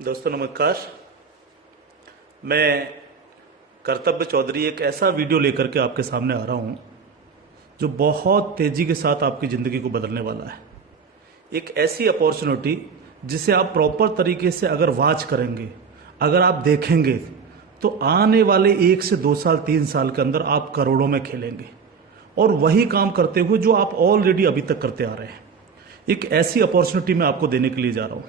दोस्तों नमस्कार। मैं कर्तव्य चौधरी एक ऐसा वीडियो लेकर के आपके सामने आ रहा हूँ जो बहुत तेज़ी के साथ आपकी ज़िंदगी को बदलने वाला है। एक ऐसी अपॉर्चुनिटी जिसे आप प्रॉपर तरीके से अगर वॉच करेंगे, अगर आप देखेंगे तो आने वाले 1 से 2 साल 3 साल के अंदर आप करोड़ों में खेलेंगे और वही काम करते हुए जो आप ऑलरेडी अभी तक करते आ रहे हैं। एक ऐसी अपॉर्चुनिटी मैं आपको देने के लिए जा रहा हूँ,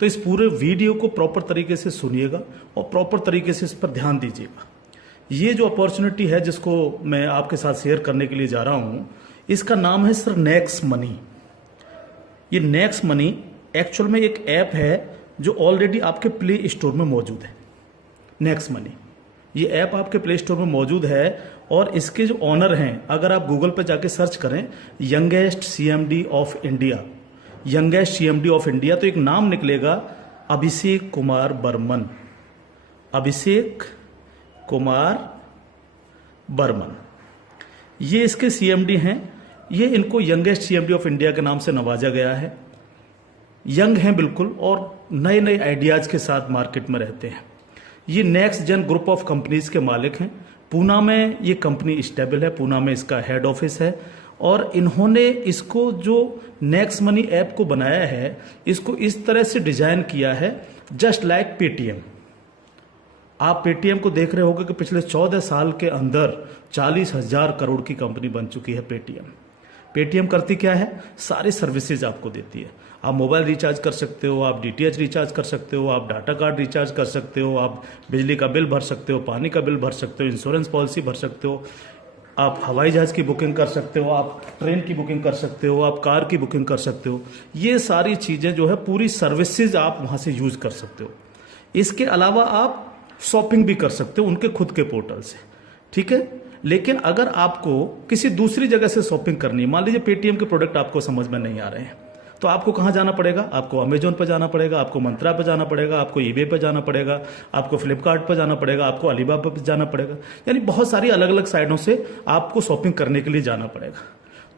तो इस पूरे वीडियो को प्रॉपर तरीके से सुनिएगा और प्रॉपर तरीके से इस पर ध्यान दीजिएगा। ये जो अपॉर्चुनिटी है जिसको मैं आपके साथ शेयर करने के लिए जा रहा हूँ, इसका नाम है सर नेक्स्ट मनी। ये नेक्स्ट मनी एक्चुअल में एक ऐप है जो ऑलरेडी आपके प्ले स्टोर में मौजूद है। नेक्स्ट मनी ये ऐप आपके प्ले स्टोर में मौजूद है और इसके जो ऑनर हैं, अगर आप गूगल पर जाके सर्च करें youngest CMD of India, youngest CMD of India, तो एक नाम निकलेगा अभिषेक कुमार बर्मन। अभिषेक कुमार बर्मन ये इसके सीएमडी हैं। ये इनको यंगेस्ट सीएमडी ऑफ इंडिया के नाम से नवाजा गया है। यंग हैं बिल्कुल और नए नए आइडियाज के साथ मार्केट में रहते हैं। ये next gen group of companies के मालिक हैं। पूना में ये कंपनी स्टेबल है, पूना में इसका हेड ऑफिस है और इन्होंने इसको जो नेक्स्ट मनी ऐप को बनाया है, इसको इस तरह से डिजाइन किया है जस्ट लाइक पेटीएम। आप पेटीएम को देख रहे होंगे कि पिछले 14 साल के अंदर 40,000 करोड़ की कंपनी बन चुकी है पेटीएम। पेटीएम करती क्या है? सारी सर्विसेज आपको देती है। आप मोबाइल रिचार्ज कर सकते हो, आप डीटीएच रिचार्ज कर सकते हो, आप डाटा कार्ड रिचार्ज कर सकते हो, आप बिजली का बिल भर सकते हो, पानी का बिल भर सकते हो, इंश्योरेंस पॉलिसी भर सकते हो, आप हवाई जहाज की बुकिंग कर सकते हो, आप ट्रेन की बुकिंग कर सकते हो, आप कार की बुकिंग कर सकते हो। ये सारी चीज़ें जो है पूरी सर्विसेज आप वहाँ से यूज कर सकते हो। इसके अलावा आप शॉपिंग भी कर सकते हो उनके खुद के पोर्टल से, ठीक है। लेकिन अगर आपको किसी दूसरी जगह से शॉपिंग करनी है, मान लीजिए पेटीएम के प्रोडक्ट आपको समझ में नहीं आ रहे हैं, तो आपको कहाँ जाना पड़ेगा? आपको अमेजोन पर जाना पड़ेगा, आपको मंत्रा पर जाना पड़ेगा, आपको ईबे पर जाना पड़ेगा, आपको फ्लिपकार्ट पर जाना पड़ेगा, आपको अलीबाबा पर जाना पड़ेगा। यानी बहुत सारी अलग अलग साइटों से आपको शॉपिंग करने के लिए जाना पड़ेगा।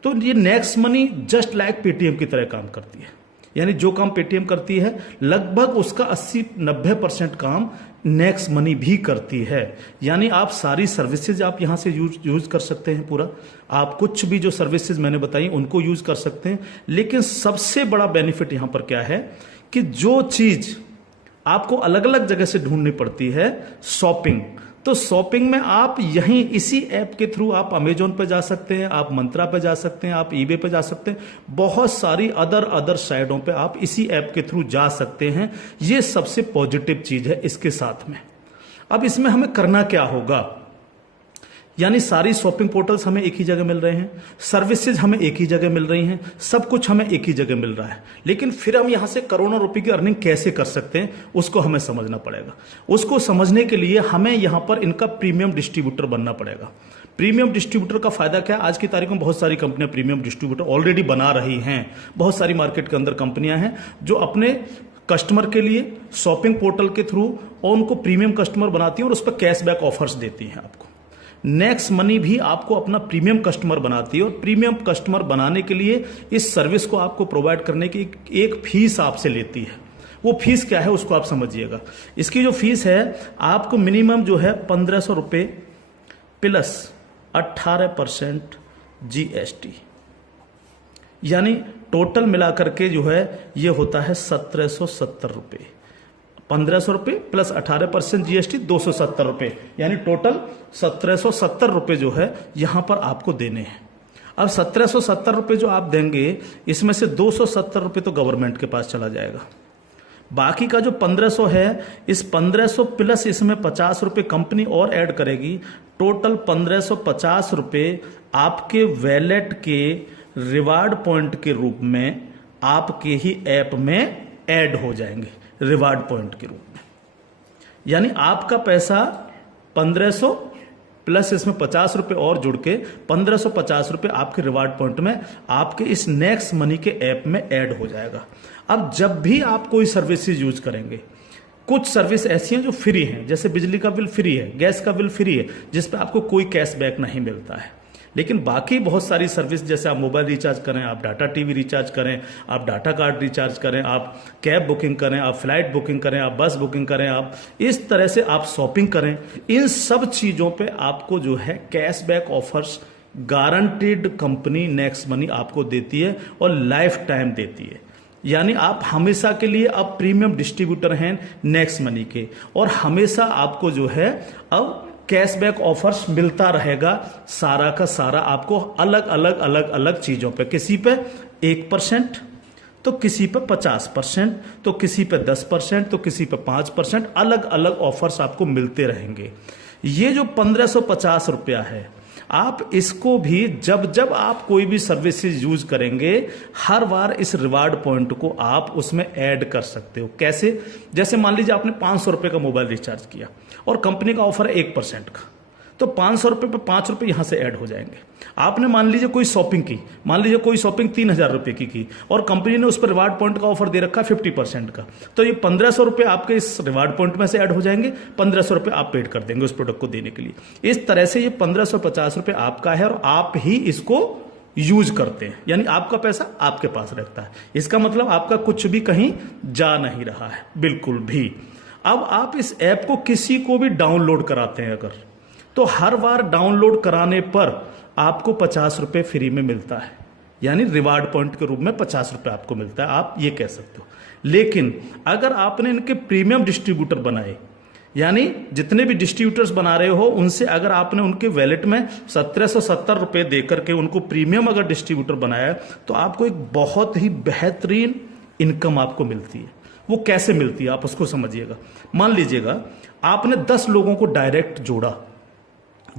तो ये next money just like Paytm की तरह काम करती है। यानी जो काम पेटीएम करती है लगभग उसका 80-90% काम नेक्स्ट मनी भी करती है। यानी आप सारी सर्विसेज आप यहां से यूज कर सकते हैं। पूरा आप कुछ भी जो सर्विसेज मैंने बताई उनको यूज कर सकते हैं। लेकिन सबसे बड़ा बेनिफिट यहां पर क्या है कि जो चीज आपको अलग अलग जगह से ढूंढनी पड़ती है, शॉपिंग, तो शॉपिंग में आप यहीं इसी ऐप के थ्रू आप अमेजोन पे जा सकते हैं, आप मंत्रा पे जा सकते हैं, आप ईबे पे जा सकते हैं, बहुत सारी अदर साइडों पे आप इसी ऐप के थ्रू जा सकते हैं। ये सबसे पॉजिटिव चीज है इसके साथ में। अब इसमें हमें करना क्या होगा? यानी सारी शॉपिंग पोर्टल्स हमें एक ही जगह मिल रहे हैं, सर्विसेज हमें एक ही जगह मिल रही हैं, सब कुछ हमें एक ही जगह मिल रहा है। लेकिन फिर हम यहां से करोड़ों रुपए की अर्निंग कैसे कर सकते हैं उसको हमें समझना पड़ेगा। उसको समझने के लिए हमें यहां पर इनका प्रीमियम डिस्ट्रीब्यूटर बनना पड़ेगा। प्रीमियम डिस्ट्रीब्यूटर का फायदा क्या है? आज की तारीख में बहुत सारी कंपनियां प्रीमियम डिस्ट्रीब्यूटर ऑलरेडी बना रही हैं। बहुत सारी मार्केट के अंदर कंपनियां हैं जो अपने कस्टमर के लिए शॉपिंग पोर्टल के थ्रू और उनको प्रीमियम कस्टमर बनाती हैं और उस पर कैशबैक ऑफर्स देती हैं आपको। नेक्स्ट मनी भी आपको अपना प्रीमियम कस्टमर बनाती है और प्रीमियम कस्टमर बनाने के लिए इस सर्विस को आपको प्रोवाइड करने की एक फीस आपसे लेती है। वो फीस क्या है उसको आप समझिएगा। इसकी जो फीस है आपको मिनिमम जो है 1,500 रुपये प्लस 18% जीएसटी, यानी टोटल मिलाकर के जो है ये होता है 1,770 रुपये। 1,500 रुपये प्लस 18% जीएसटी 270 रुपये, यानी टोटल 1,770 रुपये जो है यहां पर आपको देने हैं। अब 1,770 रुपये जो आप देंगे, इसमें से 270 रुपये तो गवर्नमेंट के पास चला जाएगा। बाकी का जो 1,500 है, इस 1,500 प्लस इसमें 50 रुपये कंपनी और ऐड करेगी। टोटल 1,550 रुपये आपके वैलेट के रिवार्ड पॉइंट के रूप में आपके ही ऐप में ऐड हो जाएंगे, रिवार्ड पॉइंट के रूप में। यानी आपका पैसा 1,500 प्लस इसमें 50 रुपए और जुड़ के 1,550 रुपए आपके रिवार्ड पॉइंट में आपके इस नेक्स्ट मनी के ऐप में ऐड हो जाएगा। अब जब भी आप कोई सर्विसेज यूज करेंगे, कुछ सर्विस ऐसी हैं जो फ्री हैं, जैसे बिजली का बिल फ्री है, गैस का बिल फ्री है, जिस पे आपको कोई कैशबैक नहीं मिलता है। लेकिन बाकी बहुत सारी सर्विस, जैसे आप मोबाइल रिचार्ज करें, आप डाटा टीवी रिचार्ज करें, आप डाटा कार्ड रिचार्ज करें, आप कैब बुकिंग करें, आप फ्लाइट बुकिंग करें, आप बस बुकिंग करें, आप इस तरह से आप शॉपिंग करें, इन सब चीज़ों पे आपको जो है cashback offers guaranteed company next money आपको देती है और लाइफ टाइम देती है। यानी आप हमेशा के लिए अब प्रीमियम डिस्ट्रीब्यूटर हैं नेक्स्ट मनी के, और हमेशा आपको जो है अब कैशबैक ऑफर्स मिलता रहेगा सारा का सारा आपको अलग अलग चीजों पे। किसी पे 1%, तो किसी पे 50%, तो किसी पे 10%, तो किसी पे 5%, अलग अलग ऑफर्स आपको मिलते रहेंगे। ये जो 1550 रुपया है, आप इसको भी जब जब आप कोई भी सर्विसेज यूज करेंगे, हर बार इस रिवार्ड पॉइंट को आप उसमें ऐड कर सकते हो। कैसे? जैसे मान लीजिए आपने 500 रुपए का मोबाइल रिचार्ज किया और कंपनी का ऑफर है 1% का, तो 500 रुपए पे 5 रुपए यहां से ऐड हो जाएंगे। आपने मान लीजिए कोई शॉपिंग की, मान लीजिए कोई शॉपिंग 3000 रुपए की और कंपनी ने उस पर रिवार्ड पॉइंट का ऑफर दे रखा है 50% का, तो ये 1500 रुपए आपके इस रिवार्ड पॉइंट में से ऐड हो जाएंगे, 1500 रुपए आप पेड कर देंगे उस प्रोडक्ट को देने के लिए। इस तरह से ये 1550 रुपए आपका है और आप ही इसको यूज करते हैं, यानी आपका पैसा आपके पास रहता है। इसका मतलब आपका कुछ भी कहीं जा नहीं रहा है, बिल्कुल भी। अब आप इस ऐप को किसी को भी डाउनलोड कराते हैं अगर, तो हर बार डाउनलोड कराने पर आपको 50 रुपए फ्री में मिलता है, यानी रिवार्ड पॉइंट के रूप में 50 रुपए आपको मिलता है, आप ये कह सकते हो। लेकिन अगर आपने इनके प्रीमियम डिस्ट्रीब्यूटर बनाए, यानी जितने भी डिस्ट्रीब्यूटर्स बना रहे हो उनसे अगर आपने उनके वैलेट में 1770 रुपए देकर के उनको प्रीमियम अगर डिस्ट्रीब्यूटर बनाया, तो आपको एक बहुत ही बेहतरीन इनकम आपको मिलती है। वो कैसे मिलती है आप उसको समझिएगा। मान लीजिएगा आपने 10 लोगों को डायरेक्ट जोड़ा,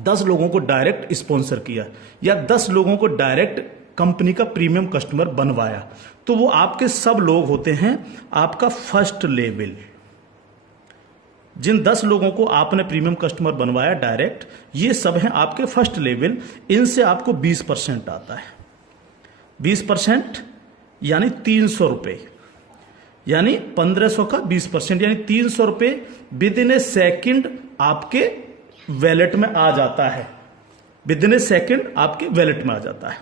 10 लोगों को डायरेक्ट स्पॉन्सर किया, या 10 लोगों को डायरेक्ट कंपनी का प्रीमियम कस्टमर बनवाया, तो वो आपके सब लोग होते हैं आपका फर्स्ट लेवल। जिन 10 लोगों को आपने प्रीमियम कस्टमर बनवाया डायरेक्ट, ये सब हैं आपके फर्स्ट लेवल। इनसे आपको 20% आता है। 20% यानी 300 रुपए, यानी 1500 का 20%, यानी 300 रुपए विद इन ए सेकेंड आपके वैलेट में आ जाता है। विद इन ए सेकेंड आपके वैलेट में आ जाता है।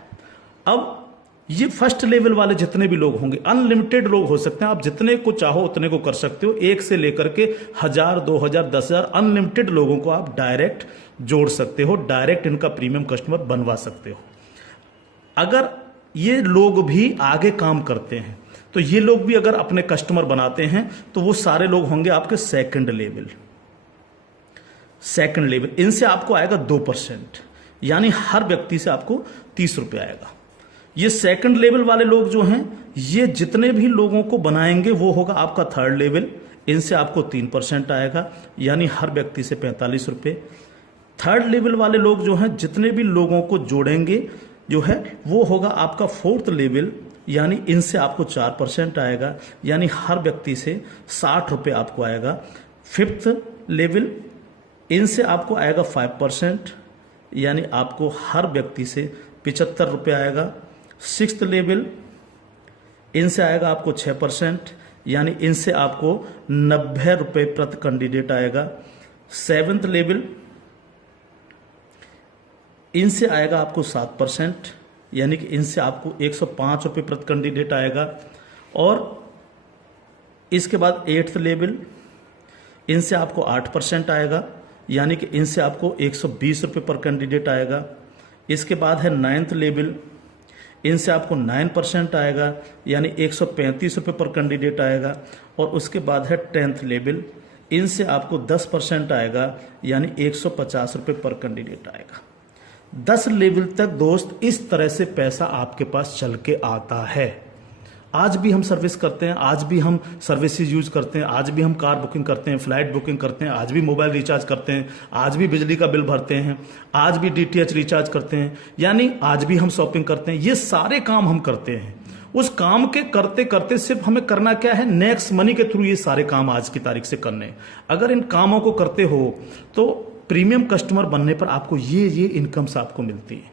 अब ये फर्स्ट लेवल वाले जितने भी लोग होंगे, अनलिमिटेड लोग हो सकते हैं, आप जितने को चाहो उतने को कर सकते हो, 1 से लेकर के 1000, 2000, 10,000 अनलिमिटेड लोगों को आप डायरेक्ट जोड़ सकते हो, डायरेक्ट इनका प्रीमियम कस्टमर बनवा सकते हो। अगर ये लोग भी आगे काम करते हैं, तो ये लोग भी अगर अपने कस्टमर बनाते हैं, तो वो सारे लोग होंगे आपके सेकंड लेवल। सेकंड लेवल इनसे आपको आएगा 2%, यानी हर व्यक्ति से आपको 30 रुपए आएगा। ये सेकंड लेवल वाले लोग जो हैं, ये जितने भी लोगों को बनाएंगे वो होगा आपका थर्ड लेवल। इनसे आपको 3% आएगा, यानी हर व्यक्ति से 45 रुपए। थर्ड लेवल वाले लोग जो हैं, जितने भी लोगों को जोड़ेंगे जो है, वो होगा आपका फोर्थ लेवल, यानी इनसे आपको 4% आएगा, यानी हर व्यक्ति से 60 रुपए आपको आएगा। फिफ्थ लेवल, इनसे आपको आएगा 5%, यानी आपको हर व्यक्ति से 75 रुपये आएगा। सिक्स्थ लेवल, इनसे आएगा आपको 6%, यानी इनसे आपको 90 रुपये प्रति कैंडिडेट आएगा। सेवेंथ लेवल, इनसे आएगा आपको 7%, यानी कि इनसे आपको 105 रुपये प्रति कैंडिडेट आएगा। और इसके बाद एट्थ लेवल, इनसे आपको 8% आएगा, यानी कि इनसे आपको 120 रुपये पर कैंडिडेट आएगा। इसके बाद है नाइन्थ लेवल, इनसे आपको 9% आएगा, यानी 135 रुपये पर कैंडिडेट आएगा। और उसके बाद है 10th लेवल, इनसे आपको 10% आएगा, यानी 150 रुपये पर कैंडिडेट आएगा। 10 लेवल तक दोस्त इस तरह से पैसा आपके पास चल के आता है। आज भी हम सर्विस करते हैं, आज भी हम सर्विसेज यूज करते हैं, आज भी हम कार बुकिंग करते हैं, फ्लाइट बुकिंग करते हैं, आज भी मोबाइल रिचार्ज करते हैं, आज भी बिजली का बिल भरते हैं, आज भी DTH रिचार्ज करते हैं, यानी आज भी हम शॉपिंग करते हैं। ये सारे काम हम करते हैं। उस काम के करते करते सिर्फ हमें करना क्या है, नेक्स्ट मनी के थ्रू ये सारे काम आज की तारीख से करने। अगर इन कामों को करते हो तो प्रीमियम कस्टमर बनने पर आपको ये इनकम्स आपको मिलती है।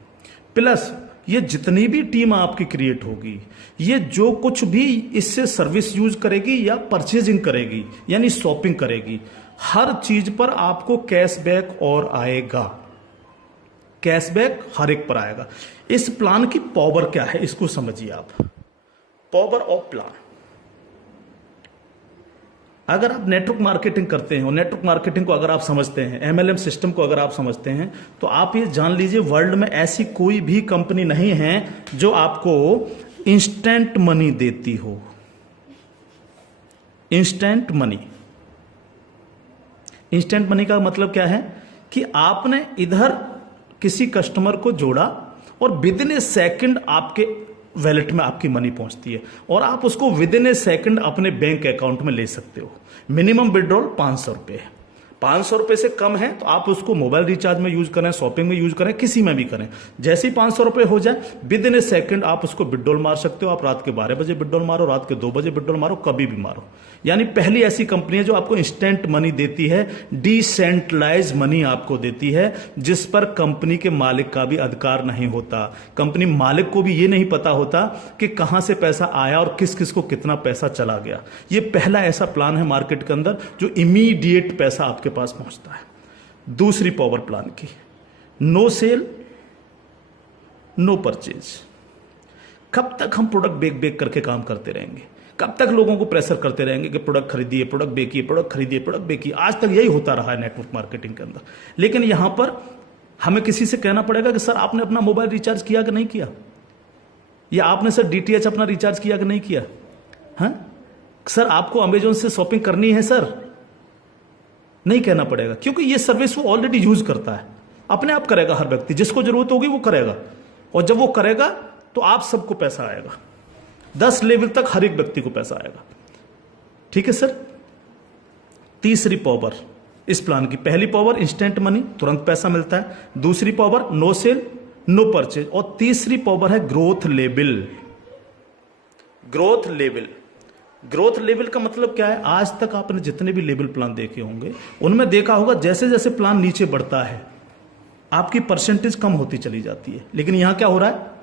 प्लस ये जितनी भी टीम आपकी क्रिएट होगी, ये जो कुछ भी इससे सर्विस यूज करेगी या परचेजिंग करेगी, यानी शॉपिंग करेगी, हर चीज पर आपको कैशबैक और आएगा। कैशबैक हर एक पर आएगा। इस प्लान की पावर क्या है इसको समझिए आप। पावर ऑफ प्लान, अगर आप नेटवर्क मार्केटिंग करते हैं और नेटवर्क मार्केटिंग को अगर आप समझते हैं, एमएलएम सिस्टम को अगर आप समझते हैं, तो आप ये जान लीजिए वर्ल्ड में ऐसी कोई भी कंपनी नहीं है जो आपको इंस्टेंट मनी देती हो। इंस्टेंट मनी, इंस्टेंट मनी का मतलब क्या है कि आपने इधर किसी कस्टमर को जोड़ा और विद इन ए सेकंड आपके वैलेट में आपकी मनी पहुंचती है और आप उसको विद इन ए सेकंड अपने बैंक अकाउंट में ले सकते हो। मिनिमम विड्रॉल 500 रुपये है। 500 रुपये से कम है तो आप उसको मोबाइल रिचार्ज में यूज करें, शॉपिंग में यूज करें, किसी में भी करें। जैसे ही 500 रुपये हो जाए विद इन ए सेकंड आप उसको विड्रॉल मार सकते हो। आप रात के 12 बजे विड्रॉल मारो, रात के 2 बजे विड्रॉल मारो, कभी भी मारो। यानी पहली ऐसी कंपनी है जो आपको इंस्टेंट मनी देती है, डिसेंट्रलाइज मनी आपको देती है, जिस पर कंपनी के मालिक का भी अधिकार नहीं होता। कंपनी मालिक को भी ये नहीं पता होता कि कहां से पैसा आया और किस किस को कितना पैसा चला गया। ये पहला ऐसा प्लान है मार्केट के अंदर जो इमीडिएट पैसा आपके पास पहुंचता है। दूसरी पावर प्लान की, नो सेल नो परचेज। कब तक हम प्रोडक्ट बेक बेक करके काम करते रहेंगे? कब तक लोगों को प्रेशर करते रहेंगे कि प्रोडक्ट खरीदिए, प्रोडक्ट बेचिए, प्रोडक्ट खरीदिए, प्रोडक्ट बेचिए? आज तक यही होता रहा है नेटवर्क मार्केटिंग के अंदर। लेकिन यहां पर हमें किसी से कहना पड़ेगा कि सर आपने अपना मोबाइल रिचार्ज किया कि नहीं किया, या आपने सर डीटीएच अपना रिचार्ज किया कि नहीं किया, हाँ सर आपको अमेजोन से शॉपिंग करनी है सर, नहीं कहना पड़ेगा, क्योंकि ये सर्विस वो ऑलरेडी यूज करता है। अपने आप करेगा, हर व्यक्ति जिसको जरूरत होगी वो करेगा, और जब वो करेगा तो आप सबको पैसा आएगा। 10 लेवल तक हर एक व्यक्ति को पैसा आएगा। ठीक है सर। तीसरी पावर इस प्लान की, पहली पावर इंस्टेंट मनी, तुरंत पैसा मिलता है। दूसरी power no sale no purchase, और तीसरी पावर है growth level. Growth level, growth level का मतलब क्या है? आज तक आपने जितने भी लेवल प्लान देखे होंगे उनमें देखा होगा जैसे जैसे प्लान नीचे बढ़ता है आपकी परसेंटेज कम होती चली जाती है। लेकिन यहां क्या हो रहा है?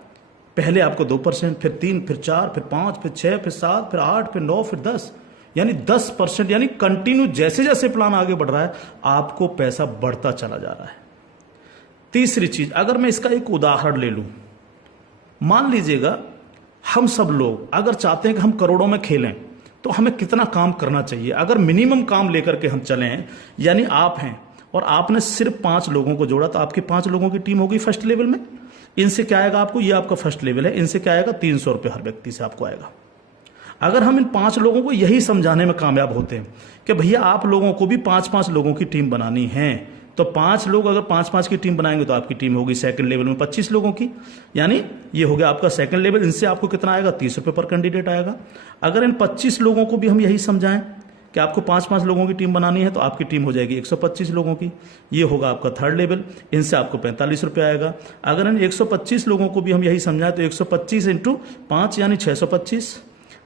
पहले आपको 2%, फिर 3, फिर 4, फिर 5, फिर 6, फिर 7, फिर 8, फिर 9, फिर 10, यानी 10%, यानी कंटिन्यू जैसे जैसे प्लान आगे बढ़ रहा है आपको पैसा बढ़ता चला जा रहा है। तीसरी चीज, अगर मैं इसका एक उदाहरण ले लूं, मान लीजिएगा हम सब लोग अगर चाहते हैं कि हम करोड़ों में खेलें तो हमें कितना काम करना चाहिए? अगर मिनिमम काम लेकर के हम चलें, यानी आप हैं और आपने सिर्फ 5 लोगों को जोड़ा तो आपकी 5 लोगों की टीम होगी फर्स्ट लेवल में। इनसे क्या आएगा आपको? ये आपका फर्स्ट लेवल है। इनसे क्या आएगा? 300 रुपये हर व्यक्ति से आपको आएगा। अगर हम इन 5 लोगों को यही समझाने में कामयाब होते हैं कि भैया आप लोगों को भी 5-5 लोगों की टीम बनानी है, तो 5 लोग अगर 5-5 की टीम बनाएंगे तो आपकी टीम होगी सेकंड लेवल में 25 लोगों की, यानी ये हो गया आपका सेकंड लेवल। इनसे आपको कितना आएगा? 30 रुपये पर कैंडिडेट आएगा। अगर इन 25 लोगों को भी हम यही समझाएं कि आपको 5-5 लोगों की टीम बनानी है तो आपकी टीम हो जाएगी 125 लोगों की, ये होगा आपका थर्ड लेवल। इनसे आपको 45 रुपये आएगा। अगर इन 125 लोगों को भी हम यही समझाएं तो 125 × 5 यानी 625,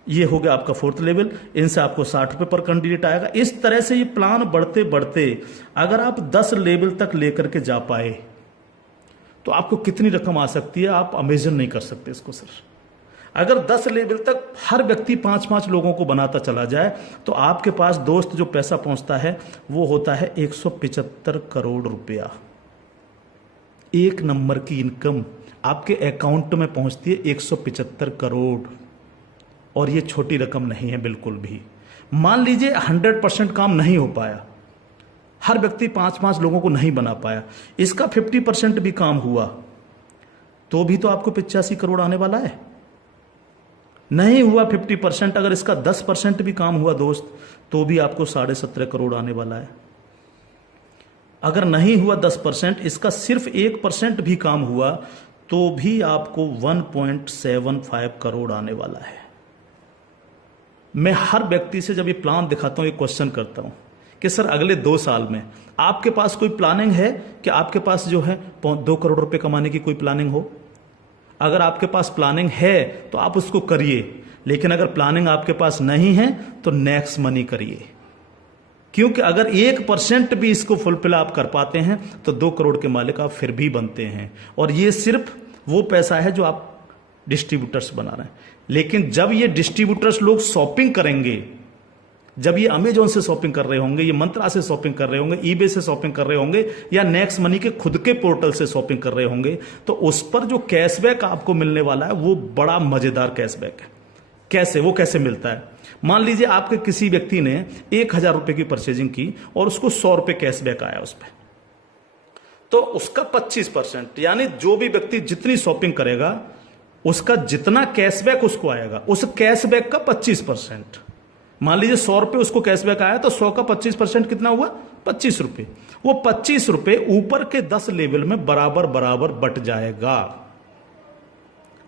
ये हो गया आपका फोर्थ लेवल। इनसे आपको 60 रुपये पर कैंडिडेट आएगा। इस तरह से ये प्लान बढ़ते बढ़ते अगर आप 10 लेवल तक लेकर के जा पाए तो आपको कितनी रकम आ सकती है आप इमेजिन नहीं कर सकते इसको सर। अगर 10 लेवल तक हर व्यक्ति 5-5 लोगों को बनाता चला जाए तो आपके पास दोस्त जो पैसा पहुंचता है वो होता है 175 करोड़ रुपया। एक नंबर की इनकम आपके अकाउंट में पहुंचती है 175 करोड़, और ये छोटी रकम नहीं है बिल्कुल भी। मान लीजिए 100% काम नहीं हो पाया, हर व्यक्ति 5-5 लोगों को नहीं बना पाया, इसका 50% भी काम हुआ तो भी तो आपको 85 करोड़ आने वाला है। नहीं हुआ 50%, अगर इसका 10% भी काम हुआ दोस्त तो भी आपको 17.5 करोड़ आने वाला है। अगर नहीं हुआ 10%, इसका सिर्फ 1% भी काम हुआ तो भी आपको 1.75 करोड़ आने वाला है। मैं हर व्यक्ति से जब ये प्लान दिखाता हूं, ये क्वेश्चन करता हूं कि सर अगले 2 साल में आपके पास कोई प्लानिंग है कि आपके पास जो है 2 करोड़ रुपए कमाने की कोई प्लानिंग हो? अगर आपके पास प्लानिंग है तो आप उसको करिए, लेकिन अगर प्लानिंग आपके पास नहीं है तो नेक्स्ट मनी करिए, क्योंकि अगर 1% भी इसको फुलफिल आप कर पाते हैं तो 2 करोड़ के मालिक आप फिर भी बनते हैं। और ये सिर्फ वो पैसा है जो आप डिस्ट्रीब्यूटर्स बना रहे हैं। लेकिन जब ये डिस्ट्रीब्यूटर्स लोग शॉपिंग करेंगे जब ये अमेजोन से शॉपिंग कर रहे होंगे, ये मंत्रा से शॉपिंग कर रहे होंगे, ईबे से शॉपिंग कर रहे होंगे, या नेक्स्ट मनी के खुद के पोर्टल से शॉपिंग कर रहे होंगे, तो उस पर जो कैशबैक आपको मिलने वाला है वो बड़ा मजेदार कैशबैक है। कैसे, वो कैसे मिलता है? मान लीजिए आपके किसी व्यक्ति ने 1,000 रुपए की परचेजिंग की और उसको 100 रुपए कैशबैक आया उस पर, तो उसका 25%, यानी जो भी व्यक्ति जितनी शॉपिंग करेगा उसका जितना कैशबैक उसको आएगा, उस कैशबैक का 25%। मान लीजिए 100 रुपए उसको कैशबैक आया, तो 100 का 25% कितना हुआ? 25 रुपए। वो 25 रुपए ऊपर के 10 लेवल में बराबर बराबर बट जाएगा।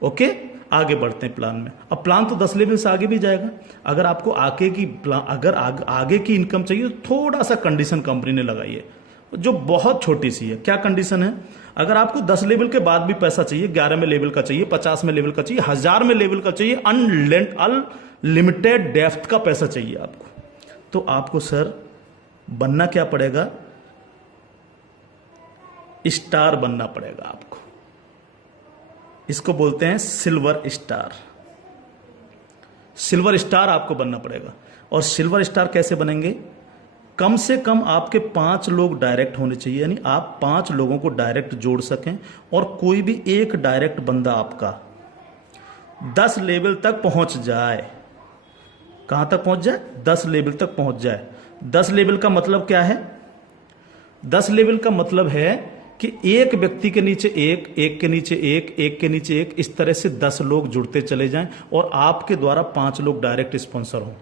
ओके, आगे बढ़ते हैं प्लान में। अब प्लान तो 10 लेवल से आगे भी जाएगा। अगर आपको आगे की इनकम चाहिए तो थोड़ा सा कंडीशन कंपनी ने लगाई है, जो बहुत छोटी सी है। क्या कंडीशन है? अगर आपको 10 लेवल के बाद भी पैसा चाहिए, 11 में लेवल का चाहिए, 50 में लेवल का चाहिए, 1000 में लेवल का चाहिए, अनलिमिटेड डेप्थ का पैसा चाहिए आपको, तो आपको सर बनना क्या पड़ेगा? स्टार बनना पड़ेगा आपको। इसको बोलते हैं सिल्वर स्टार। सिल्वर स्टार आपको बनना पड़ेगा। और सिल्वर स्टार कैसे बनेंगे? कम से कम आपके 5 लोग डायरेक्ट होने चाहिए, यानी आप 5 लोगों को डायरेक्ट जोड़ सकें, और कोई भी एक डायरेक्ट बंदा आपका 10 लेवल तक पहुंच जाए। कहां तक पहुंच जाए? 10 लेवल तक पहुंच जाए। 10 लेवल का मतलब क्या है? 10 लेवल का मतलब है कि एक व्यक्ति के नीचे एक, एक के नीचे एक, एक के नीचे एक, इस तरह से 10 लोग जुड़ते चले जाएं और आपके द्वारा 5 लोग डायरेक्ट स्पॉन्सर हों।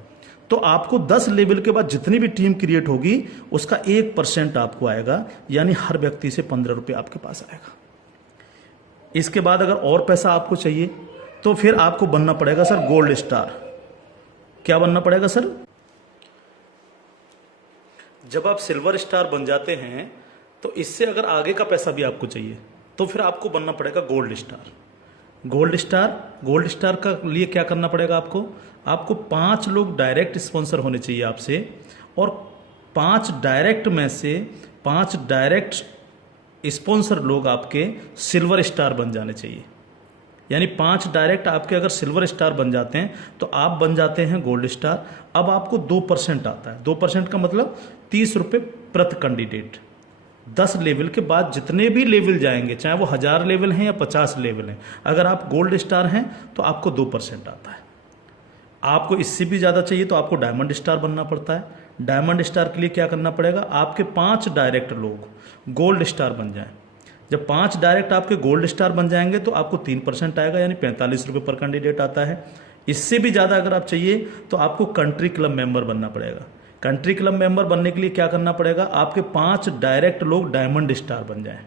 तो आपको 10 लेवल के बाद जितनी भी टीम क्रिएट होगी उसका 1% आपको आएगा, यानी हर व्यक्ति से 15 रुपये आपके पास आएगा। इसके बाद अगर और पैसा आपको चाहिए तो फिर आपको बनना पड़ेगा सर गोल्ड स्टार। क्या बनना पड़ेगा सर? जब आप सिल्वर स्टार बन जाते हैं तो इससे अगर आगे का पैसा भी आपको चाहिए तो फिर आपको बनना पड़ेगा गोल्ड स्टार। गोल्ड स्टार का लिए क्या करना पड़ेगा आपको? आपको 5 लोग डायरेक्ट स्पॉन्सर होने चाहिए आपसे, और 5 डायरेक्ट में से 5 डायरेक्ट स्पॉन्सर लोग आपके सिल्वर स्टार बन जाने चाहिए। यानी 5 डायरेक्ट आपके अगर सिल्वर स्टार बन जाते हैं तो आप बन जाते हैं गोल्ड स्टार। अब आपको 2% आता है। 2% का मतलब 30 रुपये प्रति कैंडिडेट। 10 लेवल के बाद जितने भी लेवल जाएंगे, चाहे वो 1000 लेवल हैं या 50 लेवल हैं, अगर आप गोल्ड स्टार हैं तो आपको 2% आता है। आपको इससे भी ज़्यादा चाहिए तो आपको डायमंड स्टार बनना पड़ता है। डायमंड स्टार के लिए क्या करना पड़ेगा? आपके 5 डायरेक्ट लोग गोल्ड स्टार बन जाएं। जब 5 डायरेक्ट आपके गोल्ड स्टार बन जाएंगे तो आपको 3% आएगा, यानी 45 रुपये पर कैंडिडेट आता है। इससे भी ज़्यादा अगर आप चाहिए तो आपको कंट्री क्लब मेंबर बनना पड़ेगा। कंट्री क्लब मेंबर बनने के लिए क्या करना पड़ेगा? आपके 5 डायरेक्ट लोग डायमंड स्टार बन जाएं।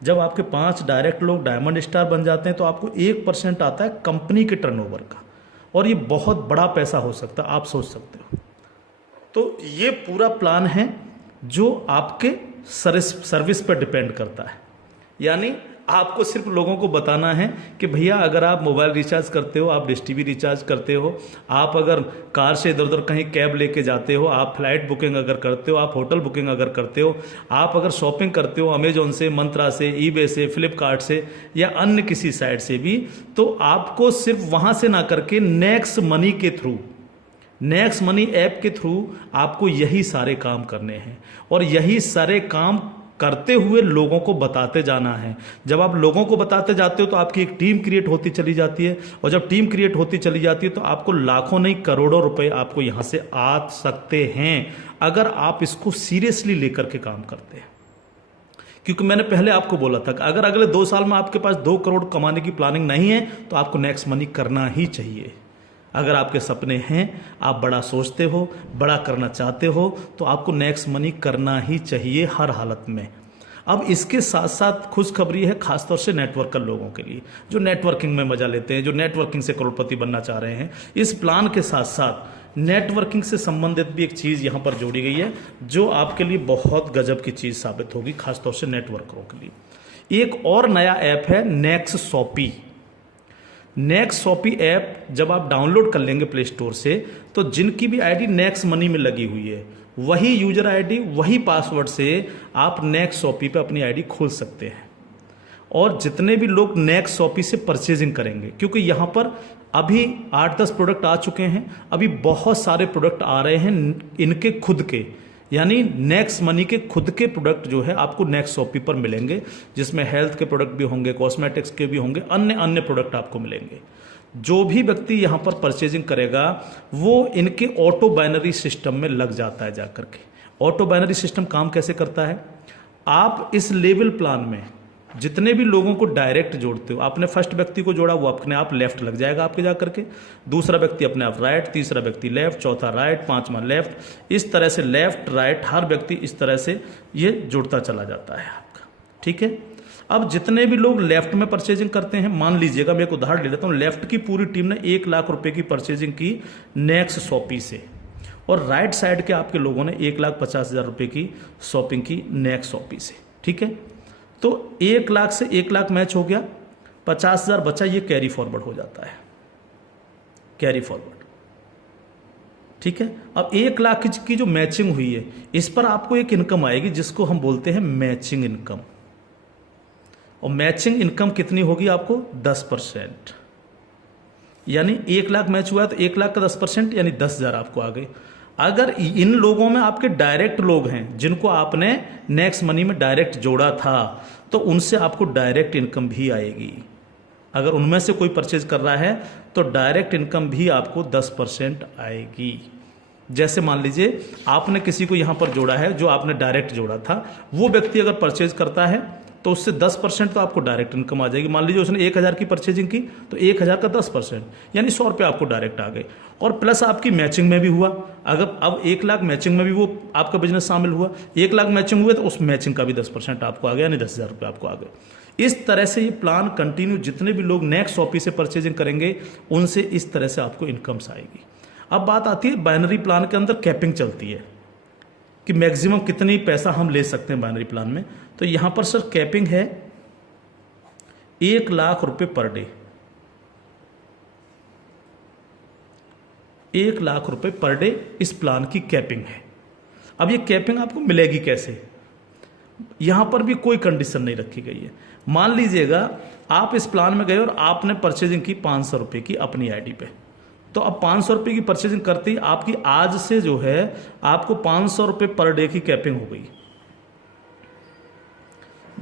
जब आपके 5 डायरेक्ट लोग डायमंड स्टार बन जाते हैं तो आपको 1% आता है कंपनी के टर्नओवर का, और ये बहुत बड़ा पैसा हो सकता है, आप सोच सकते हो। तो ये पूरा प्लान है जो आपके सर्विस पर डिपेंड करता है। यानी आपको सिर्फ लोगों को बताना है कि भैया अगर आप मोबाइल रिचार्ज करते हो, आप डिश टीवी रिचार्ज करते हो, आप अगर कार से इधर उधर कहीं कैब लेके जाते हो, आप फ्लाइट बुकिंग अगर करते हो, आप होटल बुकिंग अगर करते हो, आप अगर शॉपिंग करते हो अमेजोन से, मंत्रा से, ईबे से, फ्लिपकार्ट से या अन्य किसी साइट से भी, तो आपको सिर्फ वहाँ से ना करके नेक्स्ट मनी के थ्रू, नेक्स्ट मनी ऐप के थ्रू आपको यही सारे काम करने हैं, और यही सारे काम करते हुए लोगों को बताते जाना है। जब आप लोगों को बताते जाते हो तो आपकी एक टीम क्रिएट होती चली जाती है, और जब टीम क्रिएट होती चली जाती है तो आपको लाखों नहीं करोड़ों रुपए आपको यहां से आ सकते हैं, अगर आप इसको सीरियसली लेकर के काम करते हैं। क्योंकि मैंने पहले आपको बोला था कि अगर अगले 2 साल में आपके पास 2 करोड़ कमाने की प्लानिंग नहीं है तो आपको नेक्स्ट मनी करना ही चाहिए। अगर आपके सपने हैं, आप बड़ा सोचते हो, बड़ा करना चाहते हो, तो आपको नेक्स्ट मनी करना ही चाहिए हर हालत में। अब इसके साथ साथ खुशखबरी है खासतौर से नेटवर्कर लोगों के लिए, जो नेटवर्किंग में मजा लेते हैं, जो नेटवर्किंग से करोड़पति बनना चाह रहे हैं। इस प्लान के साथ साथ नेटवर्किंग से संबंधित भी एक चीज़ यहाँ पर जोड़ी गई है जो आपके लिए बहुत गजब की चीज़ साबित होगी, खासतौर से नेटवर्करों के लिए। एक और नया ऐप है next shoppy. Next shoppy app जब आप डाउनलोड कर लेंगे प्ले स्टोर से, तो जिनकी भी आईडी नेक्स्ट मनी में लगी हुई है, वही यूजर आईडी, वही पासवर्ड से आप नेक्स्ट शॉपी पे अपनी आईडी खोल सकते हैं। और जितने भी लोग नेक्स्ट शॉपी से परचेजिंग करेंगे, क्योंकि यहाँ पर अभी 8-10 प्रोडक्ट आ चुके हैं, अभी बहुत सारे प्रोडक्ट आ रहे हैं इनके खुद के, यानी नेक्स्ट मनी के खुद के प्रोडक्ट जो है आपको नेक्स्ट शॉपी पर मिलेंगे, जिसमें हेल्थ के प्रोडक्ट भी होंगे, कॉस्मेटिक्स के भी होंगे, अन्य अन्य प्रोडक्ट आपको मिलेंगे। जो भी व्यक्ति यहाँ पर परचेजिंग करेगा वो इनके ऑटो बाइनरी सिस्टम में लग जाता है जाकर के। ऑटो बाइनरी सिस्टम काम कैसे करता है, आप इस लेवल प्लान में जितने भी लोगों को डायरेक्ट जोड़ते हो, आपने फर्स्ट व्यक्ति को जोड़ा वो अपने आप लेफ्ट लग जाएगा आपके जाकर के, दूसरा व्यक्ति अपने आप राइट, तीसरा व्यक्ति लेफ्ट, चौथा राइट, पांचवा लेफ्ट, इस तरह से लेफ्ट राइट हर व्यक्ति इस तरह से ये जुड़ता चला जाता है आपका। ठीक है, अब जितने भी लोग लेफ्ट में परचेजिंग करते हैं, मान लीजिएगा मैं एक उदाहरण ले लेता हूँ, लेफ्ट की पूरी टीम ने 1 लाख रुपए की परचेजिंग की नेक्स्ट शॉपी से, और राइट साइड के आपके लोगों ने 1,50,000 रुपए की शॉपिंग की नेक्स्ट शॉपी से। ठीक है, तो 1 लाख से 1 लाख मैच हो गया, 50,000 बचा, ये कैरी फॉरवर्ड हो जाता है, कैरी फॉरवर्ड। ठीक है, अब 1 लाख की जो मैचिंग हुई है इस पर आपको एक इनकम आएगी जिसको हम बोलते हैं मैचिंग इनकम, और मैचिंग इनकम कितनी होगी आपको 10%, यानी 1 लाख मैच हुआ है तो 1 लाख का 10% यानी 10,000 आपको आ गई। अगर इन लोगों में आपके डायरेक्ट लोग हैं जिनको आपने नेक्स्ट मनी में डायरेक्ट जोड़ा था तो उनसे आपको डायरेक्ट इनकम भी आएगी। अगर उनमें से कोई परचेज कर रहा है तो डायरेक्ट इनकम भी आपको 10% आएगी। जैसे मान लीजिए आपने किसी को यहां पर जोड़ा है, जो आपने डायरेक्ट जोड़ा था, वो व्यक्ति अगर परचेज करता है तो उससे 10% तो आपको डायरेक्ट इनकम आ जाएगी। मान लीजिए उसने 1,000 की परचेजिंग की तो 1,000 का 10% यानी 100 रुपये आपको डायरेक्ट आ गए, और प्लस आपकी मैचिंग में भी हुआ। अगर अब 1 लाख मैचिंग में भी वो आपका बिजनेस शामिल हुआ, 1 लाख मैचिंग हुए तो उस मैचिंग का भी 10% आपको आ गया, यानी 10,000 रुपये आपको आ गए। इस तरह से ये प्लान कंटिन्यू, जितने भी लोग नेक्स्ट शॉपी से परचेजिंग करेंगे उनसे इस तरह से आपको इनकम्स आएगी। अब बात आती है बाइनरी प्लान के अंदर कैपिंग चलती है कि मैक्सिमम कितनी पैसा हम ले सकते हैं बाइनरी प्लान में। तो यहां पर सर कैपिंग है 1 लाख रुपए पर डे, 1 लाख रुपए पर डे इस प्लान की कैपिंग है। अब ये कैपिंग आपको मिलेगी कैसे, यहां पर भी कोई कंडीशन नहीं रखी गई है। मान लीजिएगा आप इस प्लान में गए और आपने परचेजिंग की 500 रुपए की अपनी आईडी पे, तो अब 500 रुपए की परचेजिंग करते ही आपकी आज से जो है आपको 500 रुपए पर डे की कैपिंग हो गई।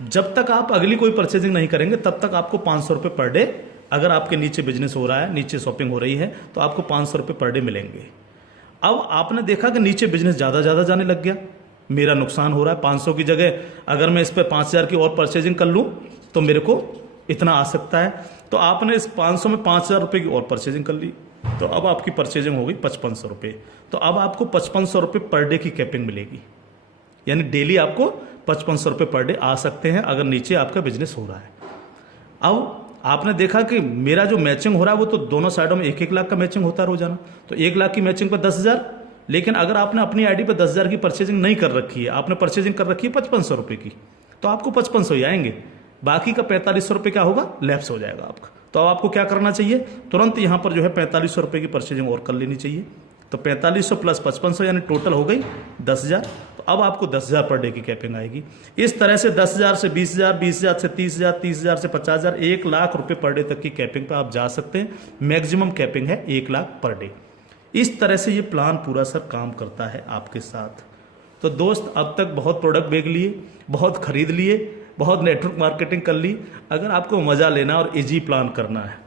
जब तक आप अगली कोई परचेजिंग नहीं करेंगे तब तक आपको 500 रुपए पर डे, अगर आपके नीचे बिजनेस हो रहा है, नीचे शॉपिंग हो रही है, तो आपको 500 रुपए पर डे मिलेंगे। अब आपने देखा कि नीचे बिजनेस ज़्यादा जाने लग गया, मेरा नुकसान हो रहा है, 500 की जगह अगर मैं इस पर 5,000 की और परचेजिंग कर लूँ तो मेरे को इतना आ सकता है, तो आपने इस 500 में 5,000 रुपये की और परचेजिंग कर ली, तो अब आपकी परचेजिंग हो गई 5500 रुपये। तो अब आपको 5500 रुपये पर डे की कैपिंग मिलेगी, यानी डेली आपको 5500 रुपये पर डे आ सकते हैं अगर नीचे आपका बिजनेस हो रहा है। अब आपने देखा कि मेरा जो मैचिंग हो रहा है वो तो दोनों साइडों में 1-1 लाख का मैचिंग होता है रोजाना, तो 1 लाख की मैचिंग पर 10,000। लेकिन अगर आपने अपनी आईडी पर 10,000 की परचेजिंग नहीं कर रखी है, आपने परचेजिंग कर रखी है 5500 रुपये की, तो आपको 5500 ही आएंगे, बाकी का 4500 रुपये क्या होगा, लैप्स हो जाएगा आपका। तो अब आपको क्या करना चाहिए, तुरंत यहाँ पर जो है 4500 रुपये की परचेजिंग और कर लेनी चाहिए। तो 4500 प्लस 5500 यानी टोटल हो गई 10,000। तो अब आपको 10,000 पर डे की कैपिंग आएगी। इस तरह से 10,000 से 20,000, 20,000 से 30,000, 30,000 से 50,000, 1 लाख रुपए पर डे तक की कैपिंग पे आप जा सकते हैं। मैक्सिमम कैपिंग है 1 लाख पर डे। इस तरह से ये प्लान पूरा सर काम करता है आपके साथ। तो दोस्त, अब तक बहुत प्रोडक्ट बेच लिए, बहुत खरीद लिए, बहुत नेटवर्क मार्केटिंग कर ली। अगर आपको मजा लेना और इजी प्लान करना है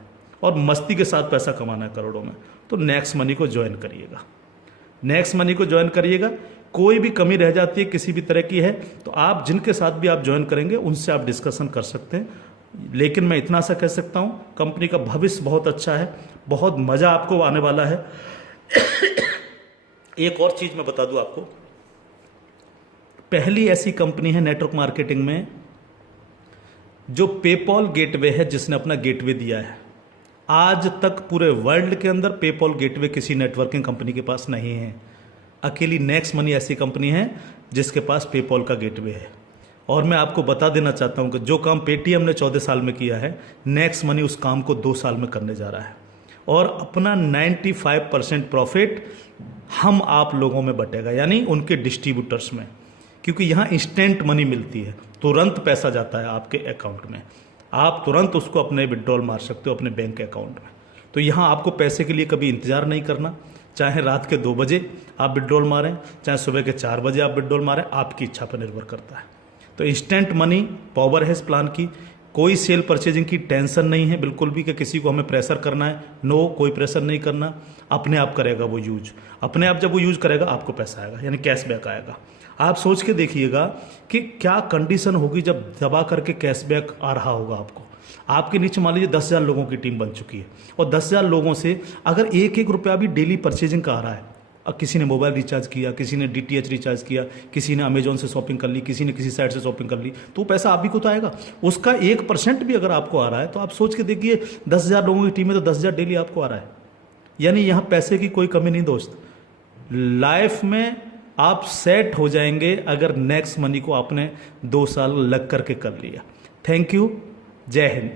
और मस्ती के साथ पैसा कमाना है करोड़ों में, तो नेक्स्ट मनी को ज्वाइन करिएगा। नेक्स्ट मनी को ज्वाइन करिएगा। कोई भी कमी रह जाती है किसी भी तरह की है तो आप जिनके साथ भी आप ज्वाइन करेंगे उनसे आप डिस्कशन कर सकते हैं। लेकिन मैं इतना सा कह सकता हूं, कंपनी का भविष्य बहुत अच्छा है, बहुत मजा आपको आने वाला है। एक और चीज मैं बता दूं आपको, पहली ऐसी कंपनी है नेटवर्क मार्केटिंग में जो पेपॉल गेटवे है, जिसने अपना गेटवे दिया है। आज तक पूरे वर्ल्ड के अंदर पेपॉल गेटवे किसी नेटवर्किंग कंपनी के पास नहीं है। अकेली नेक्स्ट मनी ऐसी कंपनी है जिसके पास पेपॉल का गेटवे है। और मैं आपको बता देना चाहता हूं कि जो काम पेटीएम ने 14 साल में किया है, नेक्स्ट मनी उस काम को 2 साल में करने जा रहा है। और अपना 95% प्रॉफिट हम आप लोगों में बटेगा, यानी उनके डिस्ट्रीब्यूटर्स में, क्योंकि यहाँ इंस्टेंट मनी मिलती है, तुरंत पैसा जाता है आपके अकाउंट में। आप तुरंत उसको अपने विड्रॉल मार सकते हो अपने बैंक अकाउंट में। तो यहाँ आपको पैसे के लिए कभी इंतजार नहीं करना, चाहे रात के 2 बजे आप विड्रॉल मारें, चाहे सुबह के 4 बजे आप विड्रॉल मारें, आपकी इच्छा पर निर्भर करता है। तो इंस्टेंट मनी पावर है इस प्लान की। कोई सेल परचेजिंग की टेंशन नहीं है बिल्कुल भी कि किसी को हमें प्रेशर करना है, नो, कोई प्रेशर नहीं करना, अपने आप करेगा वो यूज। अपने आप जब वो यूज करेगा आपको पैसा आएगा, यानी कैशबैक आएगा। आप सोच के देखिएगा कि क्या कंडीशन होगी जब दबा करके कैशबैक आ रहा होगा आपको। आपके नीचे मान लीजिए 10,000 लोगों की टीम बन चुकी है और 10,000 लोगों से अगर 1-1 रुपया भी डेली परचेजिंग का आ रहा है, अब किसी ने मोबाइल रिचार्ज किया, किसी ने DTH रिचार्ज किया, किसी ने अमेजोन से शॉपिंग कर ली, किसी ने किसी साइट से शॉपिंग कर ली, तो वो पैसा आप ही को तो आएगा। उसका 1% भी अगर आपको आ रहा है तो आप सोच के देखिए 10,000 लोगों की टीम है तो 10,000 डेली आपको आ रहा है। यानी यहाँ पैसे की कोई कमी नहीं दोस्त। लाइफ में आप सेट हो जाएंगे अगर नेक्स्ट मनी को आपने 2 साल लग करके कर लिया। थैंक यू, जय हिंद।